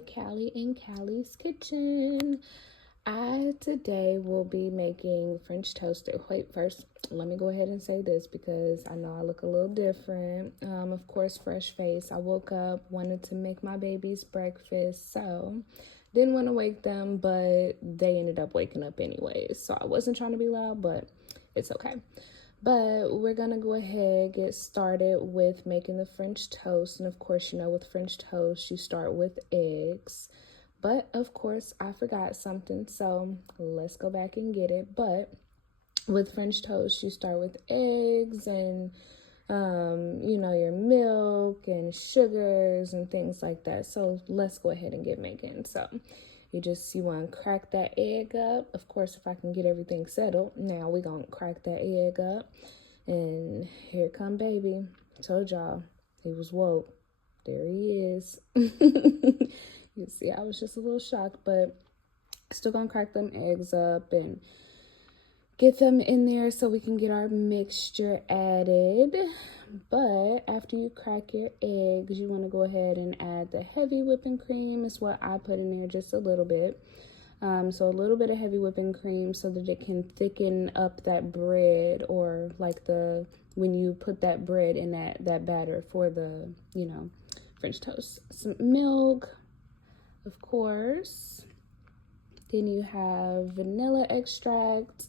Cali in Cali's kitchen. I today will be making French toast. Wait, first, let me go ahead and say this because I know I look a little different. Of course, fresh face. I woke up, wanted to make my babies breakfast, so didn't want to wake them, but they ended up waking up anyways. So I wasn't trying to be loud, but it's okay. But we're gonna go ahead get started with making the French toast. And of course, you know, with French toast, you start with eggs. But of course, I forgot something, so let's go back and get it. But with French toast, you start with eggs and you know, your milk and sugars and things like that. So let's go ahead and get making. So you want to crack that egg up. Of course, if I can get everything settled, now we're going to crack that egg up. And here come baby. Told y'all, he was woke. There he is. You see, I was just a little shocked, but still going to crack them eggs up and get them in there so we can get our mixture added. But after you crack your eggs, you want to go ahead and add the heavy whipping cream is what I put in there, just a little bit. So a little bit of heavy whipping cream so that it can thicken up that bread, or like when you put that bread in that batter for the, you know, French toast. Some milk, of course. Then you have vanilla extract.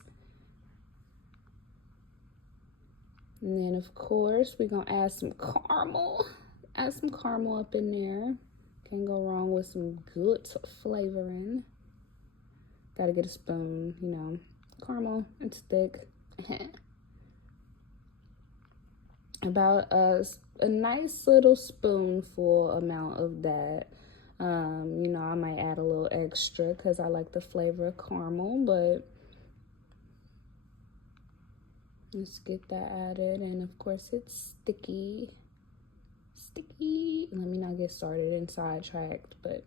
And then, of course, we're going to add some caramel. Add some caramel up in there. Can't go wrong with some good flavoring. Got to get a spoon, you know. Caramel, it's thick. About a nice little spoonful amount of that. You know, I might add a little extra because I like the flavor of caramel, but let's get that added. And of course, it's sticky. Let me not get started and sidetracked, but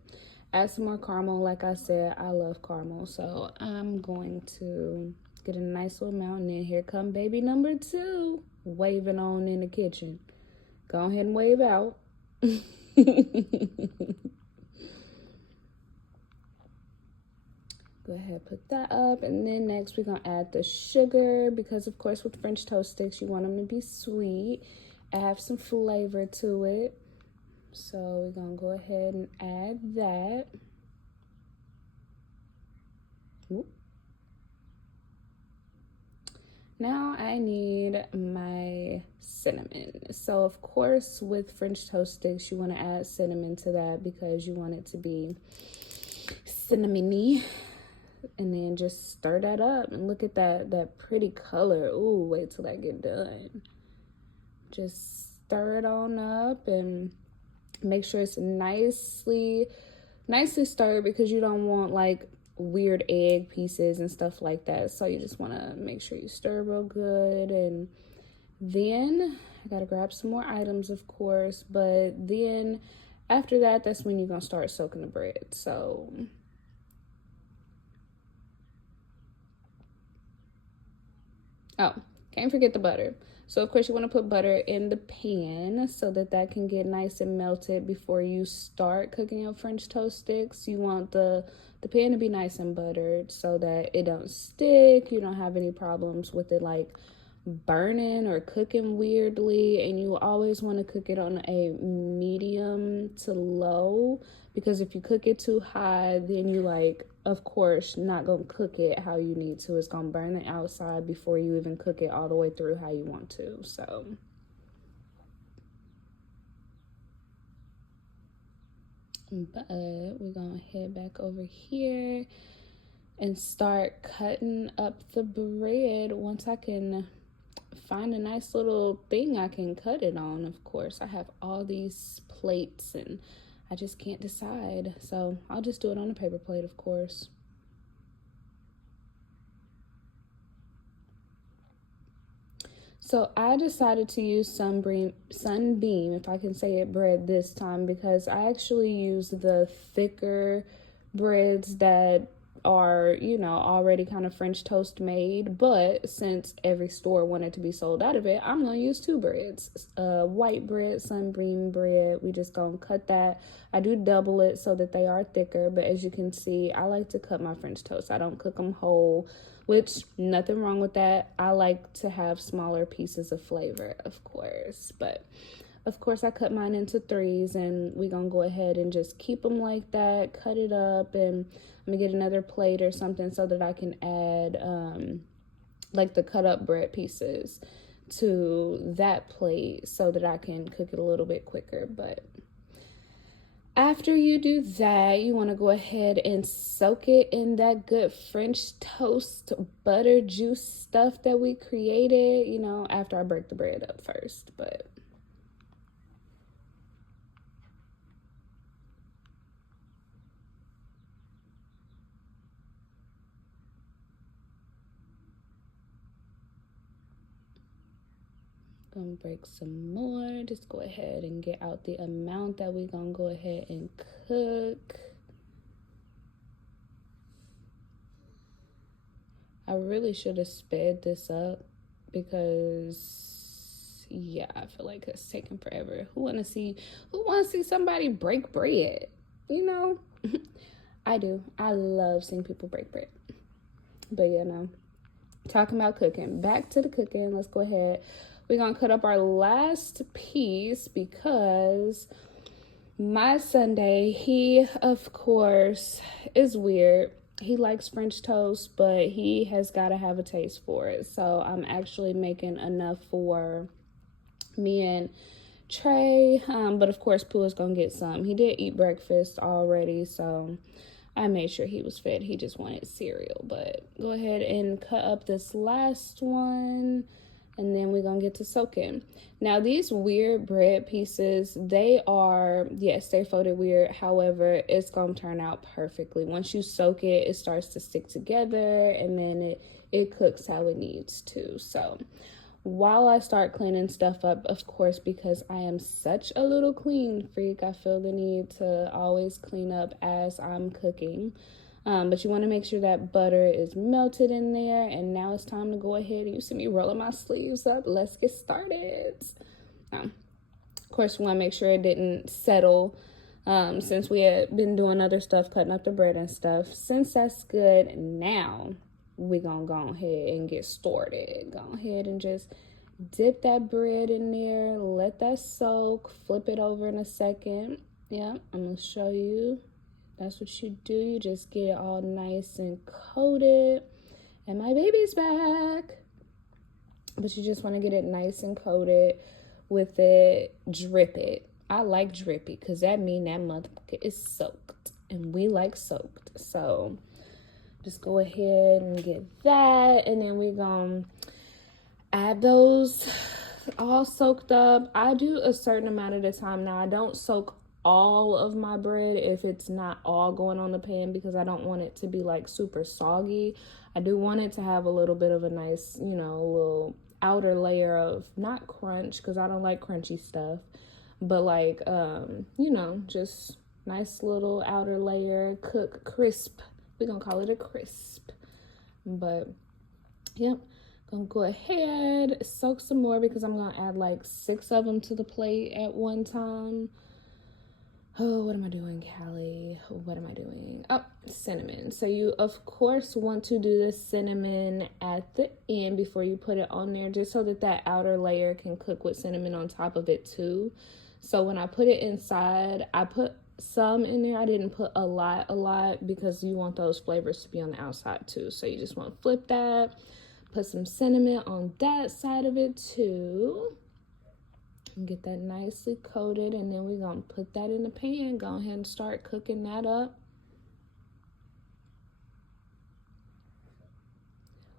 add some more caramel. Like I said, I love caramel, so I'm going to get a nice little amount. And then here come baby number 2, waving on in the kitchen. Go ahead and wave out. Go ahead, put that up. And then next we're going to add the sugar, because of course with French toast sticks, you want them to be sweet. Add some flavor to it. So we're going to go ahead and add that. Ooh. Now I need my cinnamon. So of course with French toast sticks, you want to add cinnamon to that because you want it to be cinnamony. And then just stir that up and look at that pretty color. Ooh, wait till I get done. Just stir it on up and make sure it's nicely stirred, because you don't want like weird egg pieces and stuff like that. So you just want to make sure you stir real good. And then I gotta grab some more items, of course, but then after that, that's when you're gonna start soaking the bread. So oh, can't forget the butter. So of course you want to put butter in the pan so that can get nice and melted before you start cooking your French toast sticks. You want the pan to be nice and buttered so that it don't stick. You don't have any problems with it like burning or cooking weirdly. And you always want to cook it on a medium to low, because if you cook it too high, then you of course not gonna cook it how you need to. It's gonna burn the outside before you even cook it all the way through how you want to. So but we're gonna head back over here and start cutting up the bread. Once I can find a nice little thing I can cut it on, of course. I have all these plates and I just can't decide. So I'll just do it on a paper plate, of course. So I decided to use Sunbeam, if I can say it, bread this time, because I actually use the thicker breads that are, you know, already kind of French toast made, but since every store wanted to be sold out of it, I'm gonna use two breads, white bread, sunbeam bread. We just gonna cut that. I do double it so that they are thicker, but as you can see, I like to cut my French toast. I don't cook them whole, which nothing wrong with that. I like to have smaller pieces of flavor, of course, but of course I cut mine into threes, and we gonna go ahead and just keep them like that, cut it up, and I'm gonna get another plate or something so that I can add like the cut up bread pieces to that plate so that I can cook it a little bit quicker. But after you do that, you want to go ahead and soak it in that good French toast butter juice stuff that we created, you know, after I break the bread up first. But gonna break some more. Just go ahead and get out the amount that we gonna go ahead and cook. I really should have sped this up because yeah, I feel like it's taking forever. Who wanna see somebody break bread? You know? I do. I love seeing people break bread. But yeah, no. Talking about cooking. Back to the cooking. Let's go ahead. We're going to cut up our last piece because my Sunday, he, of course, is weird. He likes French toast, but he has got to have a taste for it. So I'm actually making enough for me and Trey. But of course, Pooh is going to get some. He did eat breakfast already, so I made sure he was fed. He just wanted cereal. But go ahead and cut up this last one, and then we're gonna get to soaking. Now these weird bread pieces, they are, yes, they're folded weird. However, it's gonna turn out perfectly. Once you soak it, it starts to stick together, and then it cooks how it needs to. So while I start cleaning stuff up, of course, because I am such a little clean freak, I feel the need to always clean up as I'm cooking. But you want to make sure that butter is melted in there. And now it's time to go ahead, and you see me rolling my sleeves up. Let's get started. Of course, we want to make sure it didn't settle since we had been doing other stuff, cutting up the bread and stuff. Since that's good, now we're going to go ahead and get started. Go ahead and just dip that bread in there. Let that soak. Flip it over in a second. Yeah, I'm going to show you. That's what you do. You just get it all nice and coated. And my baby's back. But you just want to get it nice and coated with it. Drip it. I like drippy because that means that motherfucker is soaked. And we like soaked. So just go ahead and get that. And then we're going to add those all soaked up. I do a certain amount at a time. Now, I don't soak all of my bread if it's not all going on the pan because I don't want it to be like super soggy. I do want it to have a little bit of a nice, you know, little outer layer of not crunch because I don't like crunchy stuff, but like you know, just nice little outer layer, cook crisp. We're gonna call it a crisp. But yep, gonna go ahead, soak some more because I'm gonna add like 6 of them to the plate at one time. Oh, what am I doing, Callie? What am I doing? Oh, cinnamon. So you, of course, want to do the cinnamon at the end before you put it on there, just so that that outer layer can cook with cinnamon on top of it too. So when I put it inside, I put some in there. I didn't put a lot because you want those flavors to be on the outside too. So you just want to flip that, put some cinnamon on that side of it too. Get that nicely coated, and then we're gonna put that in the pan. Go ahead and start cooking that up.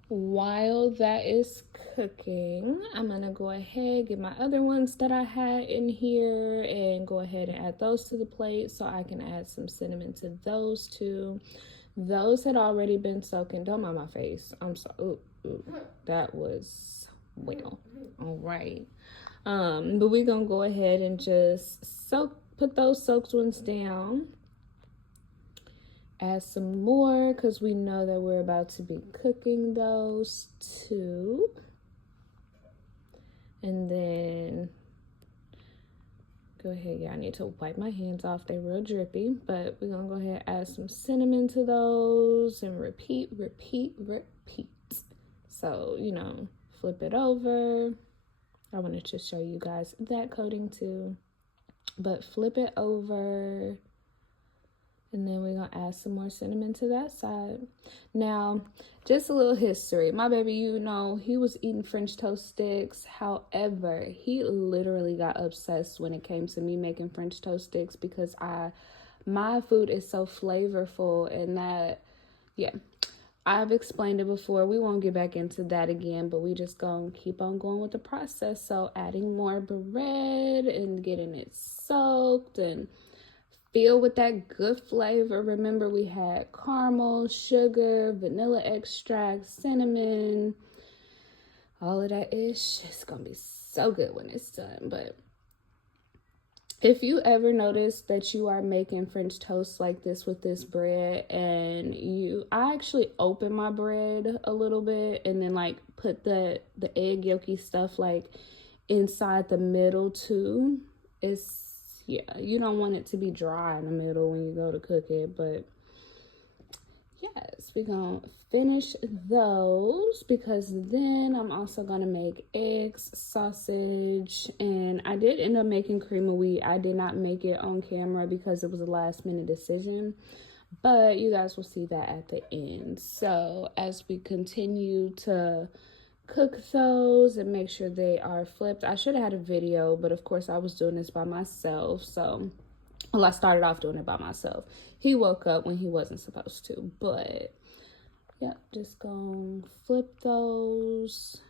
While that is cooking, I'm gonna go ahead, get my other ones that I had in here, and go ahead and add those to the plate so I can add some cinnamon to those two. Those had already been soaking. Don't mind my face. I'm sorry. Ooh, that was well. All right. But we're gonna go ahead and just put those soaked ones down. Add some more because we know that we're about to be cooking those too. And then go ahead. Yeah, I need to wipe my hands off. They're real drippy, but we're gonna go ahead and add some cinnamon to those and repeat. So, you know, flip it over. I wanted to show you guys that coating too, but flip it over. And then we're going to add some more cinnamon to that side. Now, just a little history. My baby, you know, he was eating French toast sticks. However, he literally got obsessed when it came to me making French toast sticks because my food is so flavorful, and that, yeah, I've explained it before. We won't get back into that again, but we just gonna keep on going with the process. So adding more bread and getting it soaked and filled with that good flavor. Remember, we had caramel, sugar, vanilla extract, cinnamon. All of that is just gonna be so good when it's done. But if you ever notice that you are making French toast like this with this bread, and I actually open my bread a little bit and then like put the egg yolky stuff like inside the middle too. Yeah, you don't want it to be dry in the middle when you go to cook it, but yes, we're gonna finish those because then I'm also gonna make eggs, sausage, and I did end up making cream of wheat. I did not make it on camera because it was a last minute decision, but you guys will see that at the end. So as we continue to cook those and make sure they are flipped, I should have had a video, but of course I was doing this by myself. So, well, I started off doing it by myself. He woke up when he wasn't supposed to, but yeah, just gonna flip those,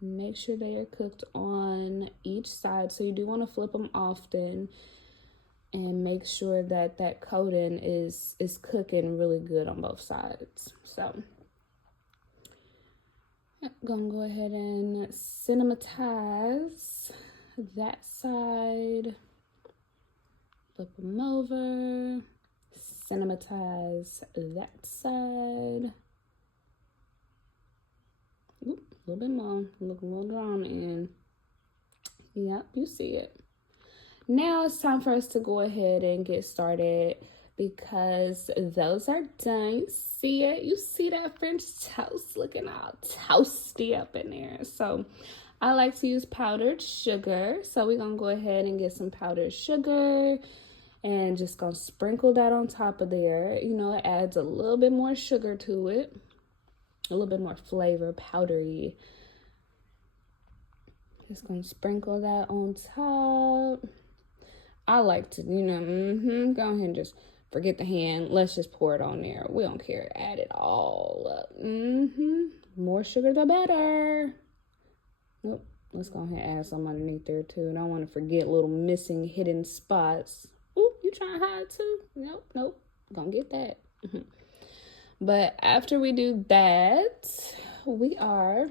make sure they are cooked on each side. So you do want to flip them often and make sure that that coating is cooking really good on both sides. So gonna go ahead and cinematize that side, flip them over, cinematize that side. Oop, a little bit more, look a little drawn in. Yep, you see it. Now it's time for us to go ahead and get started because those are done. You see it? You see that French toast looking all toasty up in there. So I like to use powdered sugar. So we're going to go ahead and get some powdered sugar and just going to sprinkle that on top of there. You know, it adds a little bit more sugar to it, a little bit more flavor, powdery. Just going to sprinkle that on top. I like to, you know, go ahead and just forget the hand. Let's just pour it on there. We don't care. Add it all up. More sugar, the better. Nope. Let's go ahead and add some underneath there, too. And I want to forget little missing hidden spots. Ooh, you trying to hide, too? Nope. Gonna get that. But after we do that, we are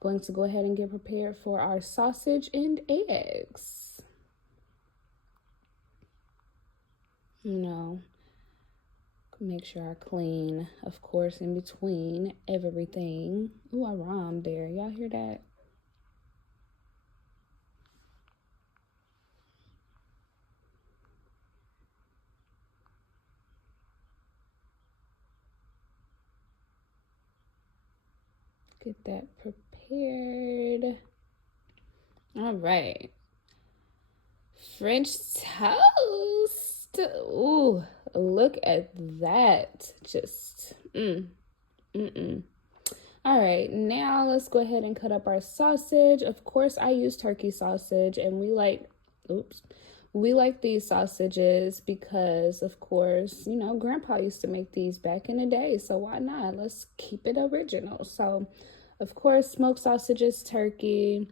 going to go ahead and get prepared for our sausage and eggs. You know, make sure I clean, of course, in between everything. Ooh, I rhymed there. Y'all hear that? Get that prepared. All right. French toast. Ooh, look at that. Just, All right, now let's go ahead and cut up our sausage. Of course, I use turkey sausage, and we like these sausages because, of course, you know, Grandpa used to make these back in the day, so why not? Let's keep it original. So, of course, smoked sausages, turkey.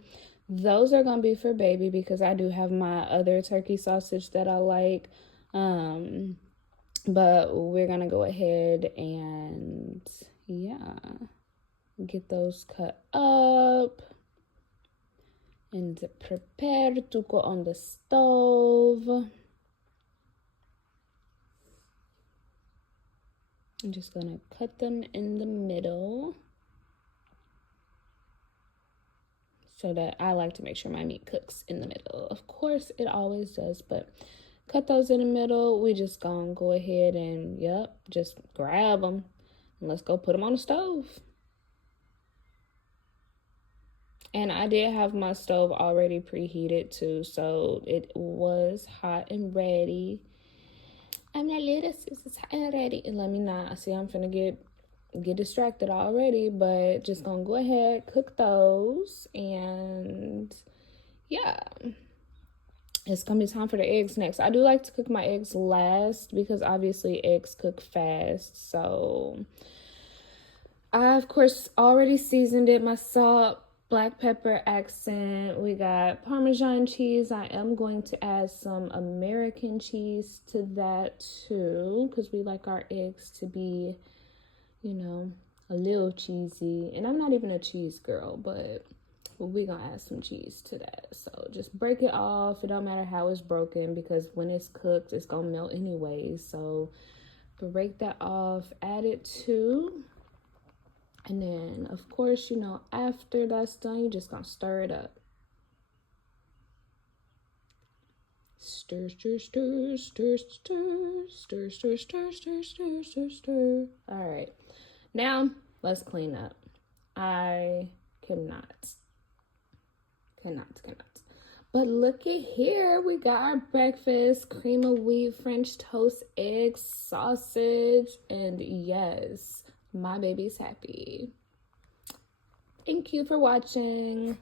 Those are gonna be for baby because I do have my other turkey sausage that I like. But we're gonna go ahead and get those cut up and prepare to go on the stove. I'm just gonna cut them in the middle so that I like to make sure my meat cooks in the middle. Of course, it always does, but cut those in the middle. We just gonna go ahead and, yep, just grab them and let's go put them on the stove. And I did have my stove already preheated too, so it was hot and ready. I'm not little sis, it's hot and ready. And let me not, see, I'm finna get distracted already, but just gonna go ahead, cook those, and yeah. It's gonna be time for the eggs next. I do like to cook my eggs last because obviously eggs cook fast. So I, of course, already seasoned it. My salt, black pepper accent. We got Parmesan cheese. I am going to add some American cheese to that too because we like our eggs to be, you know, a little cheesy. And I'm not even a cheese girl, but we're gonna add some cheese to that. So just break it off. It don't matter how it's broken because when it's cooked, it's gonna melt anyway. So break that off, add it to. And then, of course, you know, after that's done, you're just gonna stir it up. Stir, stir, stir, stir, stir, stir, stir, stir, stir, stir, stir, stir. All right. Now, let's clean up. I cannot. But look at here. We got our breakfast, cream of wheat, French toast, eggs, sausage, and yes, my baby's happy. Thank you for watching.